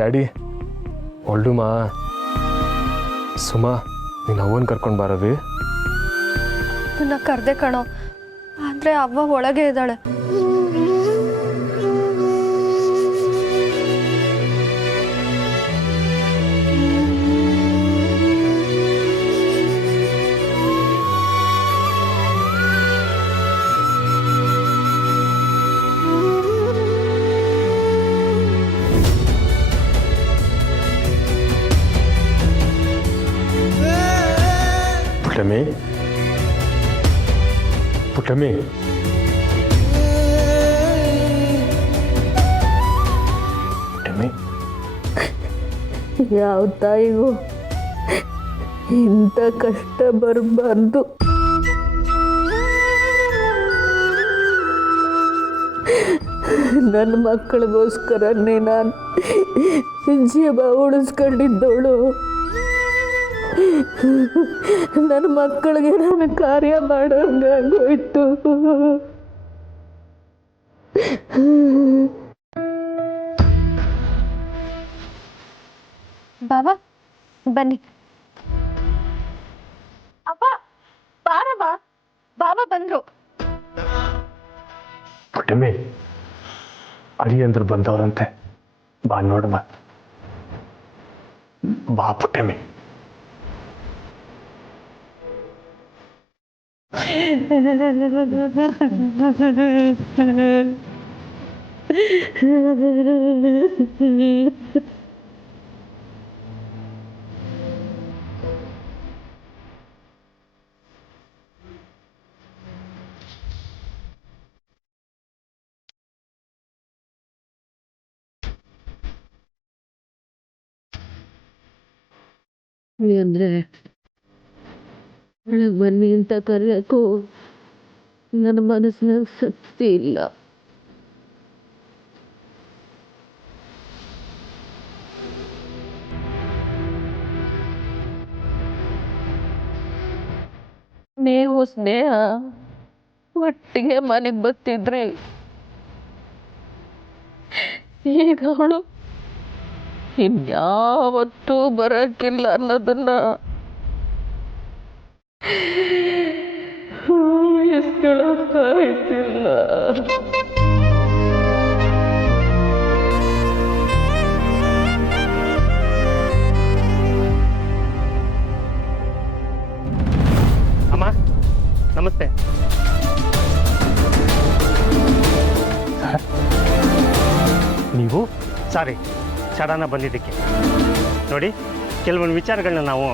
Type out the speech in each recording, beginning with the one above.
Daddy ಒಳ್ಳುಮಾ Suma ನೀನು ಅವನ್ ಕರ್ಕೊಂಡು ಬಾರವಿ. ನನ್ನ ಕರ್ದೆ ಕಣೋ, ಆದರೆ ಅವ್ವ ಒಳಗೆ ಇದ್ದಾಳೆ. ಪುಟ್ಟಮ್ಮಿ ಪುಟ್ಟಮ್ಮಿ ಪುಟ್ಟಮ್ಮಿ ಯಾವ ತಾಯಿಗೂ ಇಂಥ ಕಷ್ಟ ಬರಬಾರ್ದು. ನನ್ನ ಮಕ್ಕಳಿಗೋಸ್ಕರನೇ ನಾನು ಜೀವ ಉಳಿಸ್ಕೊಂಡಿದ್ದವಳು. ನನ್ನ ಮಕ್ಕಳಿಗೆ ನಾನು ಕಾರ್ಯ ಮಾಡೋಂಗಾಗೋಯ್ತು. ಬಾಬಾ ಬನ್ನಿ. ಅಪ್ಪ ಬಾರಮ್ಮ, ಬಾಬಾ ಬಂದ್ರು. ಪುಟ್ಟಮ್ಮಿ ಅಳಿಯಂದ್ರು ಬಂದವರಂತೆ, ಬಾ ನೋಡಮ್ಮ. ಬಾ ಪುಟ್ಟಮ್ಮಿ. ಅಂದರೆ ಬನ್ನಿ ಅಂತ ಕರೆಯೋಕ್ಕೂ ನನ್ನ ಮನಸ್ಸಿನ ಶಕ್ತಿ ಇಲ್ಲ. ನೀವು ಸ್ನೇಹ ಒಟ್ಟಿಗೆ ಮನೆಗೆ ಬರ್ತಿದ್ರಿ. ಈಗ ಅವಳು ಇನ್ಯಾವತ್ತೂ ಬರೋಕ್ಕಿಲ್ಲ ಅನ್ನೋದನ್ನ ಊಹಿಸ್ಕೊಳಕ್ಕಾಯ್ತಿಲ್ಲ. ಅಮ್ಮ ನಮಸ್ತೆ. ನೀವು ಸಾರಿ ಸಡನ್ನ ಬಂದಿದ್ದಕ್ಕೆ. ನೋಡಿ, ಕೆಲವೊಂದು ವಿಚಾರಗಳನ್ನ ನಾವು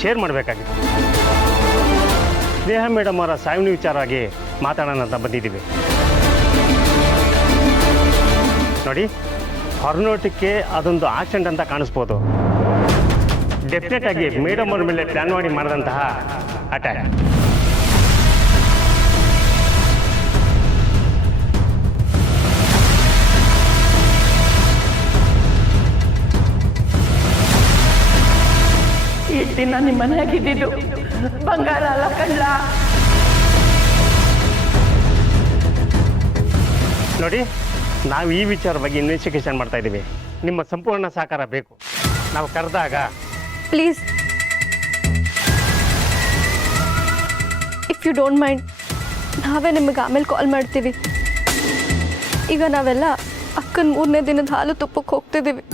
ಶೇರ್ ಮಾಡಬೇಕಾಗಿತ್ತು. ಸ್ನೇಹ ಮೇಡಮ್ ಅವರ ಸಾವಿನ ವಿಚಾರವಾಗಿ ಮಾತಾಡೋಣ ಅಂತ ಬಂದಿದ್ದೀವಿ. ನೋಡಿ, ಹೊರನೋಟಕ್ಕೆ ಅದೊಂದು ಆಕ್ಸಿಡೆಂಟ್ ಅಂತ ಕಾಣಿಸ್ಬೋದು. ಡೆಫಿನೆಟ್ ಆಗಿ ಮೇಡಮ್ ಅವ್ರ ಮೇಲೆ ಪ್ಲಾನ್ ಮಾಡಿ ಮಾಡಿದಂತಹ ಅಟ್ಯಾಕ್. ಈ ದಿನ ನಿಮ್ಮ ಮನೆಯಾಗಿದ್ದು ಬಂಗಾರ ಅಲ್ಲ ಕಳ್ಳ. ನೋಡಿ, ನಾವು ಈ ವಿಚಾರ ಬಗ್ಗೆ ಇನ್ವೆಸ್ಟಿಗೇಷನ್ ಮಾಡ್ತಾ ಇದ್ದೀವಿ. ನಿಮ್ಮ ಸಂಪೂರ್ಣ ಸಹಕಾರ ಬೇಕು. ನಾವು ಕರೆದಾಗ please, if you don't mind, ನಾವೇ ನಿಮಗೆ ಆಮೇಲೆ ಕಾಲ್ ಮಾಡ್ತೀವಿ. ಈಗ ನಾವೆಲ್ಲ ಅಕ್ಕನ 3ನೇ ದಿನದ ಹಾಲು ತುಪ್ಪಕ್ಕೆ ಹೋಗ್ತಿದ್ದೀವಿ.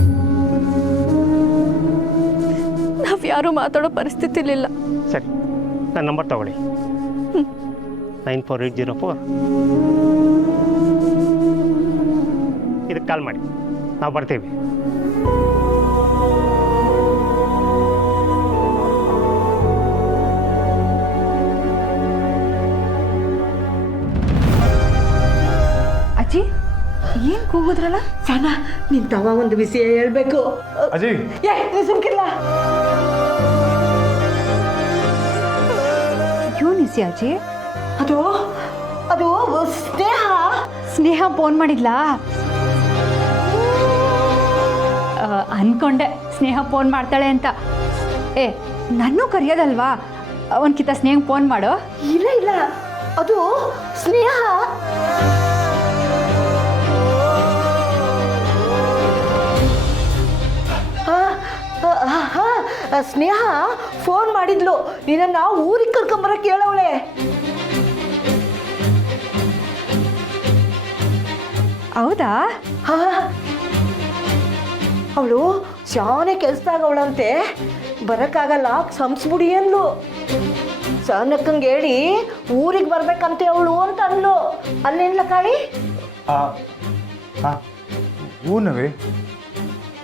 ನಾವು ಯಾರೂ ಮಾತಾಡೋ ಪರಿಸ್ಥಿತಿಲಿಲ್ಲ. ಸರಿ, ನನ್ನ ನಂಬರ್ ತಗೊಳ್ಳಿ. 94804 ಇದಕ್ಕೆ ಕಾಲ್ ಮಾಡಿ, ನಾವು ಬರ್ತೀವಿ. ಅಜ್ಜಿ ಏನ್ ಕೂಗುದ್ರಲ್ಲ? ಸನ ನಿನ್ ತವ ಒಂದು ವಿಷಯ ಹೇಳ್ಬೇಕು. ಅಜಯ್ ಸುಮ್ಕಿಲ್ಲ. ಏನ್ ವಿಷಯ ಅಜ್ಜಿ? ಅದು ಅದು ಸ್ನೇಹ ಸ್ನೇಹ ಫೋನ್ ಮಾಡಿದ್ಲಾ? ಅನ್ಕೊಂಡೆ ಸ್ನೇಹ ಫೋನ್ ಮಾಡ್ತಾಳೆ ಅಂತ. ನನ್ನೂ ಕರೆಯೋದಲ್ವಾ? ಒಂದ್ಕಿತ ಸ್ನೇಹ ಫೋನ್ ಮಾಡು. ಇಲ್ಲ ಇಲ್ಲ, ಅದು ಸ್ನೇಹ. ಸ್ನೇಹ ಫೋನ್ ಮಾಡಿದ್ಲು ನಿನ್ನ ಊರಿಗೆ ಕರ್ಕೊಂಬರಕ್ಕೆ ಹೇಳವಳೆ. ಹೌದಾ? ಹಾ, ಅವಳು ಶಾನೆ ಕೆಲ್ಸದಾಗವಳಂತೆ, ಬರಕ್ಕಾಗಲ್ಲ ಸಂಸ್ಬಿಡಿ ಅಂದ್ಲು. ಸಣ್ಣಕ್ಕಂಗೆ ಹೇಳಿ ಊರಿಗೆ ಬರ್ಬೇಕಂತೆ ಅವಳು ಅಂತ ಅಂದ್ಲು. ಅಲ್ಲೇನ್ಲ ಕಾಳಿ, ಹೂನವೇ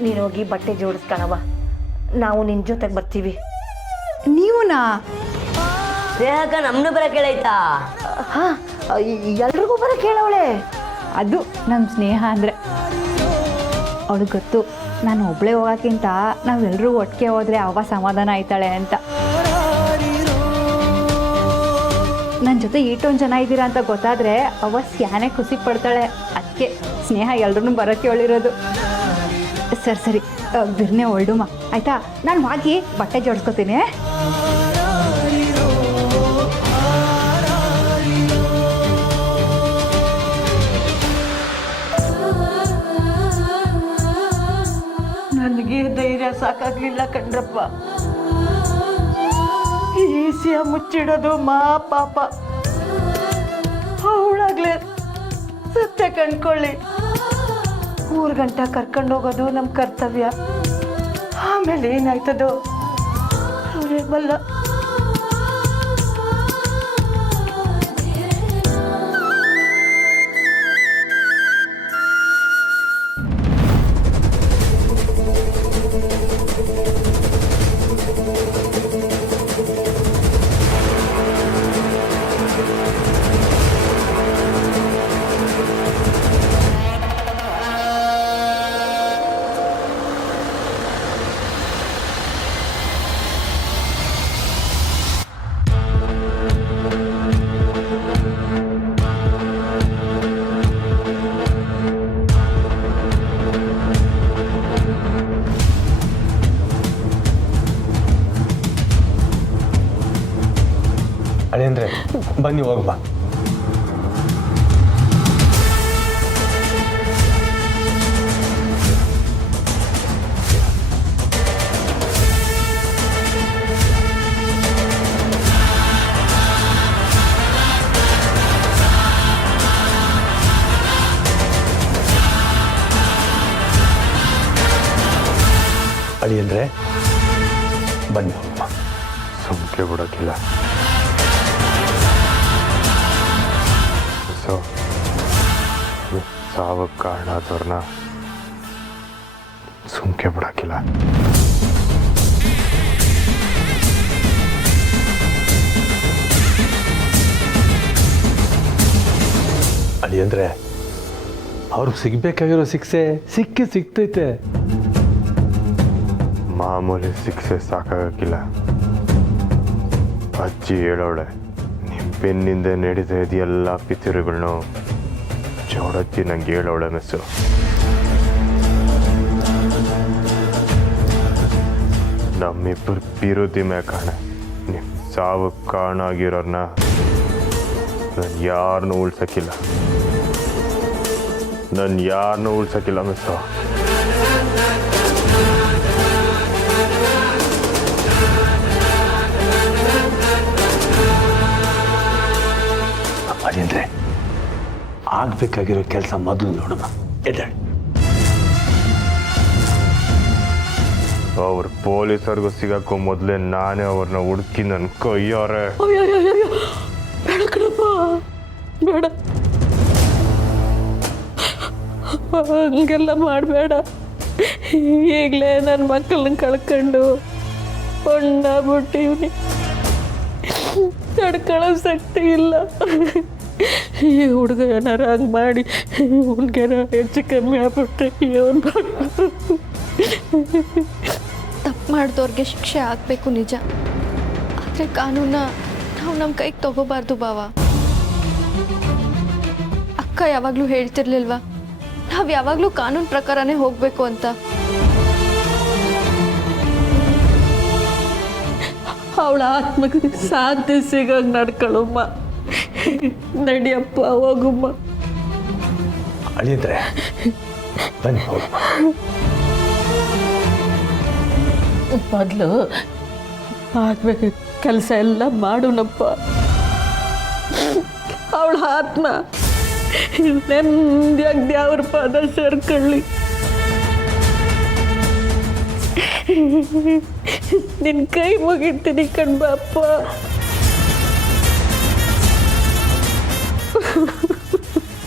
ನೀನು ಹೋಗಿ ಬಟ್ಟೆ ಜೋಡಿಸ್ಕಣವ, ನಾವು ನಿನ್ನ ಜೊತೆಗೆ ಬರ್ತೀವಿ. ನೀವುನಾ? ಸ್ನೇಹಕ್ಕ ನಮ್ಮನ್ನು ಬರಕ್ಕೆ ಹೇಳಾಯ್ತಾ? ಹಾ, ಎಲ್ರಿಗೂ ಬರಕ್ಕೆ ಹೇಳವಳೆ. ಅದು ನಮ್ಮ ಸ್ನೇಹ ಅಂದರೆ. ಅವಳಿಗೆ ಗೊತ್ತು ನಾನು ಒಬ್ಬಳೇ ಹೋಗೋಕ್ಕಿಂತ ನಾವೆಲ್ಲರೂ ಒಟ್ಟಿಗೆ ಹೋದರೆ ಅವ ಸಮಾಧಾನ ಆಯ್ತಾಳೆ ಅಂತ. ನನ್ನ ಜೊತೆ ಈಟೊಂದು ಜನ ಇದ್ದೀರಾ ಅಂತ ಗೊತ್ತಾದರೆ ಅವ ಸ್ಯಾನೆ ಖುಷಿ ಪಡ್ತಾಳೆ. ಅದಕ್ಕೆ ಸ್ನೇಹ ಎಲ್ರೂ ಬರೋಕ್ಕೆ ಹೇಳಿರೋದು. ಸರಿ ಬಿರ್ನೆ ಹೊರಡುಮ ಆಯಿತಾ? ನಾನು ಹೋಗಿ ಬಟ್ಟೆ ಜೋಡಿಸ್ಕೊತೀನಿ. ನನಗೆ ಧೈರ್ಯ ಸಾಕಾಗ್ಲಿಲ್ಲ ಕಣ್ರಪ್ಪ. ಈಸಿಯ ಮುಚ್ಚಿಡೋದು ಮಾ ಪಾಪ. ಅವಳಾಗ್ಲೇ ಸತ್ಯ ಕಂಡ್ಕೊಳ್ಳಿ, ಊರ್ಗಂಟ ಕರ್ಕೊಂಡೋಗೋದು ನಮ್ಮ ಕರ್ತವ್ಯ. ಆಮೇಲೆ ಏನಾಯ್ತದೋ ಅವರೇ ಬಲ್ಲ. ಅಳಿಯಂದ್ರೆ ಬನ್ನಿ ಹೋಗ್ಬಾ. ಅಳಿಯಂದ್ರೆ ಬನ್ನಿ ಹೋಗ್ಬಾ. ಸುಮ್ಕೆ ಬಿಡೋಕ್ಕಿಲ್ಲ. ಸಾವಕ್ಕೆ ಕಾರಣ ಆದವ್ರನ್ನ ಸುಮ್ಕೆ ಬಿಡೋಕ್ಕಿಲ್ಲ. ಅಳಿಯಂದ್ರೆ ಅವ್ರಿಗೆ ಸಿಗ್ಬೇಕಾಗಿರೋ ಶಿಕ್ಷೆ ಸಿಗ್ತೈತೆ. ಮಾಮೂಲಿ ಶಿಕ್ಷೆ ಸಾಕಾಗಕ್ಕಿಲ್ಲ. ಅಜ್ಜಿ ಹೇಳೋಳೆ, ನಿಮ್ಮ ಬೆನ್ನಿಂದ ನಡೀತಾ ಇದೆಯಲ್ಲ ಪಿತೂರಿಗಳ್ನು ಜೋಡಜ್ಜಿ ನಂಗೆ ಹೇಳೋಳೆ ಮೆಸ್ಸು. ನಮ್ಮಿಬ್ಬರು ಬಿರೋದಿ ಮ್ಯಾ ಕಾಣ ನಿಮ್ಮ ಸಾವು ಕಾರಣ ಆಗಿರೋರ್ನ ನಾನು ಯಾರನ್ನೂ ಉಳ್ಸಕ್ಕಿಲ್ಲ. ಮೆಸ್ಸು. ಅಳಿಯಂದ್ರೆ ಆಗ್ಬೇಕಾಗಿರೋ ಕೆಲಸ ಮೊದಲು ನೋಡಮ್ಮ. ಎದ್ದಾಳಿ. ಅವ್ರು ಪೊಲೀಸರಿಗೂ ಸಿಗಕ್ಕೂ ಮೊದಲೇ ನಾನೇ ಅವ್ರನ್ನ ಹುಡುಕಿ ನನ್ನ ಕೈಯಾರೆ. ಬೇಡ ಕಣಪ್ಪ, ಬೇಡ, ಹಂಗೆಲ್ಲ ಮಾಡಬೇಡ. ಈಗಲೇ ನನ್ನ ಮಕ್ಕಳನ್ನ ಕಳ್ಕೊಂಡು ಬಿಟ್ಟಿವ್ನಿ, ತಡ್ಕೊಳ್ಳೋ ಶಕ್ತಿ ಇಲ್ಲ. ಈ ಹುಡುಗ ಏನಾರ ಹಂಗೆ ಮಾಡಿ ಇವನ್ಗೇನ ಹೆಚ್ಚು ಕಮ್ಮಿ ಆಗ್ಬಿಟ್ರೆ ಏನು ತಪ್ಪು ಮಾಡಿದವ್ರಿಗೆ ಶಿಕ್ಷೆ ಆಗಬೇಕು ನಿಜ, ಆದರೆ ಕಾನೂನ ನಾವು ನಮ್ಮ ಕೈಗೆ ತಗೋಬಾರ್ದು ಬಾವ. ಅಕ್ಕ ಯಾವಾಗಲೂ ಹೇಳ್ತಿರ್ಲಿಲ್ವಾ ನಾವು ಯಾವಾಗಲೂ ಕಾನೂನು ಪ್ರಕಾರನೇ ಹೋಗಬೇಕು ಅಂತ. ಅವಳ ಆತ್ಮಕ್ಕೆ ಶಾಂತಿ ಸಿಗಂಗೆ ನಡ್ಕೊಳ್ಳಮ್ಮ. ನಡಿಯಪ್ಪ, ಹೋಗಮ್ಮ. ಅಳಿಯಂದ್ರೆ ಬನ್ನಿ ಹೋಗಮ್ಮ. ಮೊದಲು ಆಗ್ಬೇಕು ಕೆಲಸ ಎಲ್ಲ ಮಾಡೋಣಪ್ಪ. ಅವಳ ಆತ್ಮ ನೆಮ್ಮದಿಯಾಗಿ ದೇವ್ರ ಪಾದ ಸೇರ್ಕೊಳ್ಳಿ. ನಿನ್ನ ಕೈ ಮುಗಿತೀನಿ ಕಣ್ಬಪ್ಪ.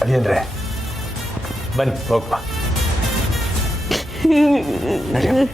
ಅಳಿಯಂದ್ರೆ ಬನ್ನಿ ಹೋಗ್ಬಾ. ನಡೆಯಮ್ಮ.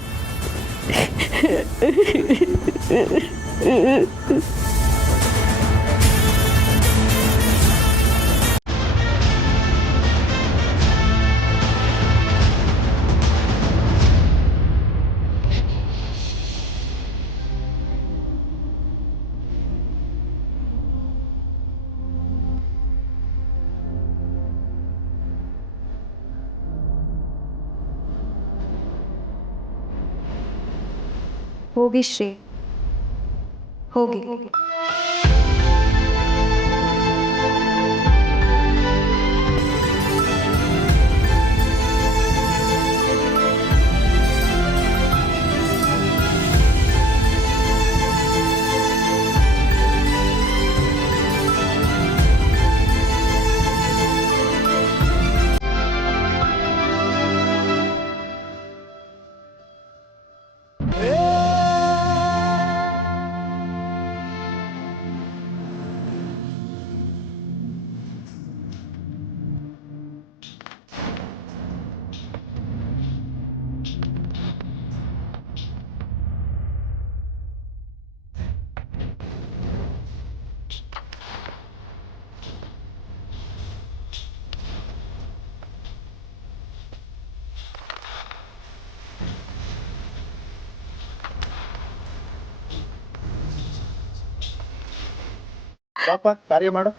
ಹೋಗಿ ಶ್ರೀ, ಹೋಗಿ. ಪಾಪ ಕಾರ್ಯ ಮಾಡು.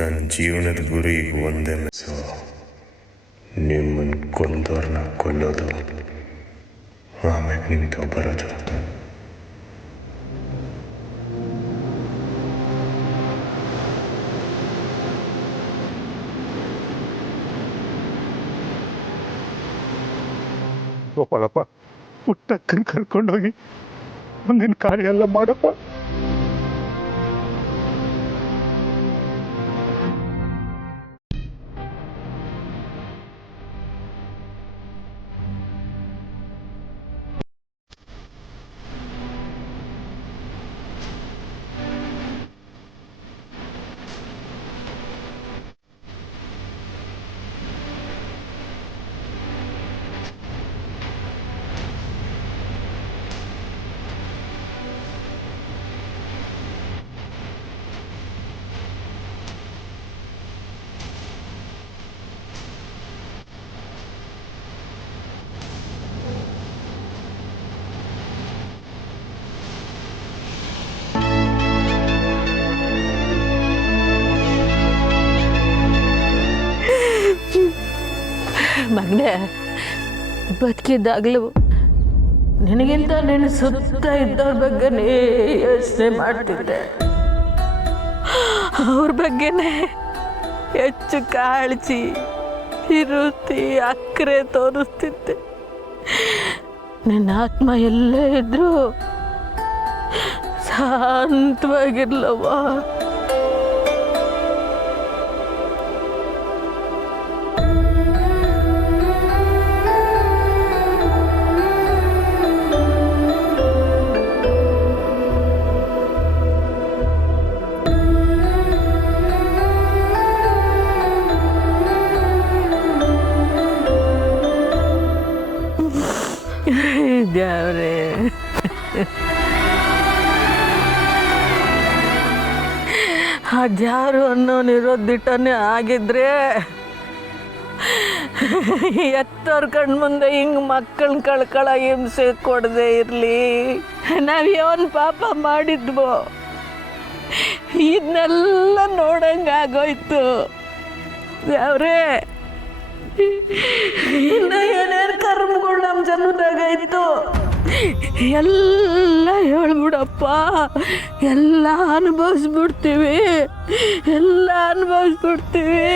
ನನ್ನ ಜೀವನದ ಗುರಿ ಒಂದೇ ಮೆಸು, ನಿಮ್ಮನ್ನು ಕೊಂದವ್ರನ್ನ ಕೊಲ್ಲೋದು, ಆಮೇಲೆ ನಿಮ್ಗೆ ಬರೋದು. ಗೋಪಾಲಪ್ಪ, ಪುಟ್ಟಕ್ಕನ ಕರ್ಕೊಂಡೋಗಿ ಮುಂದಿನ ಕಾರ್ಯ ಎಲ್ಲ ಮಾಡಪ್ಪ. ಮಗನೇ, ಬದುಕಿದ್ದಾಗಲೂ ನಿನಗಿಂತ ನಿನ್ನ ಸುತ್ತ ಇದ್ದವ್ರ ಬಗ್ಗೆನೇ ಯೋಚನೆ ಮಾಡ್ತಿದ್ದೆ. ಅವ್ರ ಬಗ್ಗೆನೇ ಹೆಚ್ಚು ಕಾಳಜಿ, ಇರುತ್ತಿ, ಅಕ್ಕರೆ ತೋರಿಸ್ತಿದ್ದೆ. ನಿನ್ನ ಆತ್ಮ ಎಲ್ಲೇ ಇದ್ರೂ ಶಾಂತವಾಗಿರ್ಲವ್ವ. ದೇವ್ರೇ, ಆ ಜಾರು ಅನ್ನೋನಿರೋದಿಟ್ಟನೇ ಆಗಿದ್ರೆ ಎತ್ತೋರ್ ಕಣ್ಮುಂದೆ ಹಿಂಗೆ ಮಕ್ಕಳನ್ನ ಕಳ್ಕಳ ಹಿಂಸೆ ಕೊಡದೆ ಇರಲಿ. ನಾವು ಏನು ಪಾಪ ಮಾಡಿದ್ವೋ ಇದನ್ನೆಲ್ಲ ನೋಡಂಗಾಗೋಯ್ತು. ದೇವ್ರೇ, ಇನ್ನು ಏನೇನು ಕರ್ಮಗಳು ನಮ್ಮ ಜನ್ಮದಾಗಾಯ್ತು ಎಲ್ಲ ಹೇಳ್ಬಿಡಪ್ಪ. ಎಲ್ಲ ಅನುಭವಿಸ್ಬಿಡ್ತೀವಿ, ಎಲ್ಲ ಅನುಭವಿಸ್ಬಿಡ್ತೀವಿ.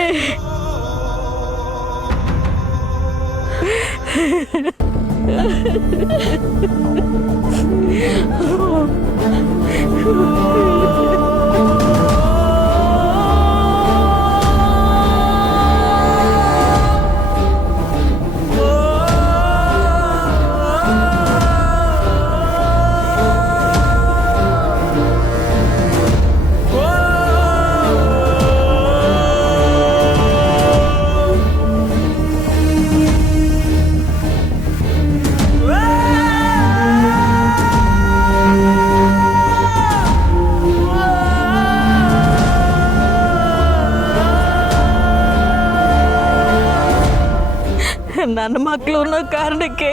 ನನ್ನ ಮಕ್ಕಳು ಅನ್ನೋ ಕಾರಣಕ್ಕೆ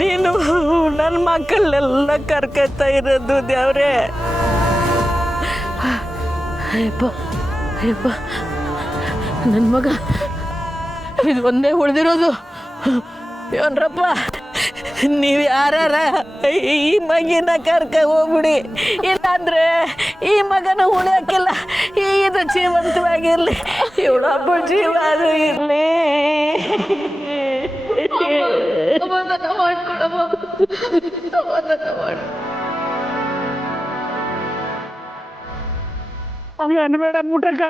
ನೀನು ನನ್ನ ಮಕ್ಕಳನ್ನೆಲ್ಲ ಕರ್ಕೊತಾ ಇರೋದು. ದೇವ್ರೇ, ಅಯ್ಯಪ್ಪ ಅಯ್ಯಪ್ಪ, ನನ್ನ ಮಗ ಇದು ಒಂದೇ ಉಳಿದಿರೋದು. ಏನ್ರಪ್ಪ, ನೀವು ಯಾರ ಈ ಮಗಿನ ಕರ್ಕ ಹೋಗ್ಬಿಡಿ, ಇಲ್ಲಾಂದ್ರೆ ಈ ಮಗನ ಉಳಿಯೋಕ್ಕಿಲ್ಲ. ಇದು ಜೀವಂತವಾಗಿರ್ಲಿ, ಇವಳೊಬ್ಬ ಜೀವ ಅದು ಇರಲಿ. ಹಂಗೆ ಅನ್ಬೇಡ ಮುಟಕ.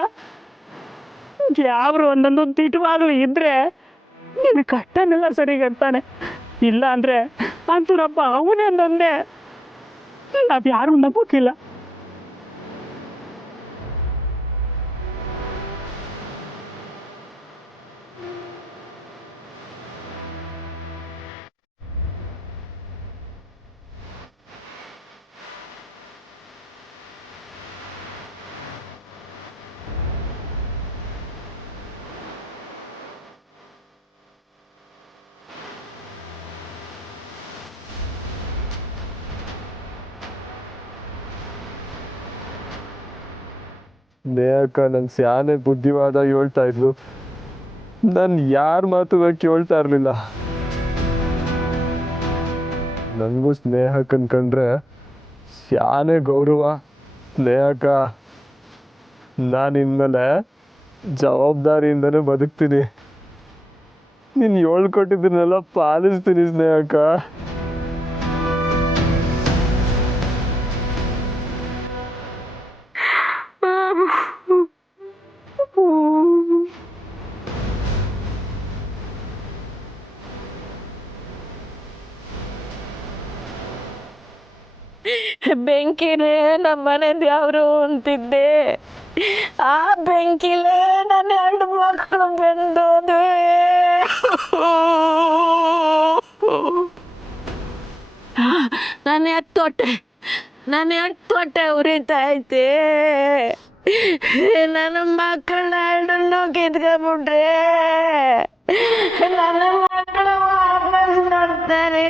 ಯಾವ್ರು ಒಂದೊಂದು ತಿಟುವಾಗಲು ಇದ್ರೆ ನಿನ್ನ ಕಷ್ಟನೆಲ್ಲ ಸರಿಗರ್ತಾನೆ. ಇಲ್ಲ ಅಂದ್ರೆ ಅಂತೂರಪ್ಪ ಅವನೇ ಒಂದೊಂದೇ. ನಾವು ಯಾರು ನಂಬೋಕಿಲ್ಲ. ನೇಯಕ್ಕ ನನ್ನ ಸ್ಯಾನೆ ಬುದ್ಧಿವಾದ ಹೇಳ್ತಾ ಇದ್ಲು. ನಾನು ಯಾರ ಮಾತು ಕೇಳ್ತಾ ಇರಲಿಲ್ಲ. ನನಗೂ ಸ್ನೇಹ ಕನ್ಕಂಡ್ರೆ ಸ್ಯಾನೆ ಗೌರವ. ಸ್ನೇಹಕ್ಕ, ನಾನು ಇನ್ಮೇಲೆ ಜವಾಬ್ದಾರಿಯಿಂದನೇ ಬದುಕ್ತೀನಿ. ನೀನು ಹೇಳ್ಕೊಟ್ಟಿದ್ದನ್ನೆಲ್ಲ ಪಾಲಿಸ್ತೀನಿ ಸ್ನೇಹಕ್ಕ. ಬೆಂಕಿನೇ ನಮ್ಮ ಮನೆ ದೇವ್ರು ಅಂತಿದ್ದೆ. ಆ ಬೆಂಕಿಲೇ ನನ್ನ 2 ಮಕ್ಕಳು ಬೆಂದೋದು. ನನ್ನ ಎತ್ತೊಟ್ಟೆ ಉರಿತಾ ಐತೆ. ನನ್ನ ಮಕ್ಕಳನ್ನ 2 ಕಿತ್ಕೊಂಡ್ಬಿಟ್ರೆ ನನ್ನ ಮಕ್ಕಳು ವಾಪಸ್ ನೋಡ್ತಾರೆ.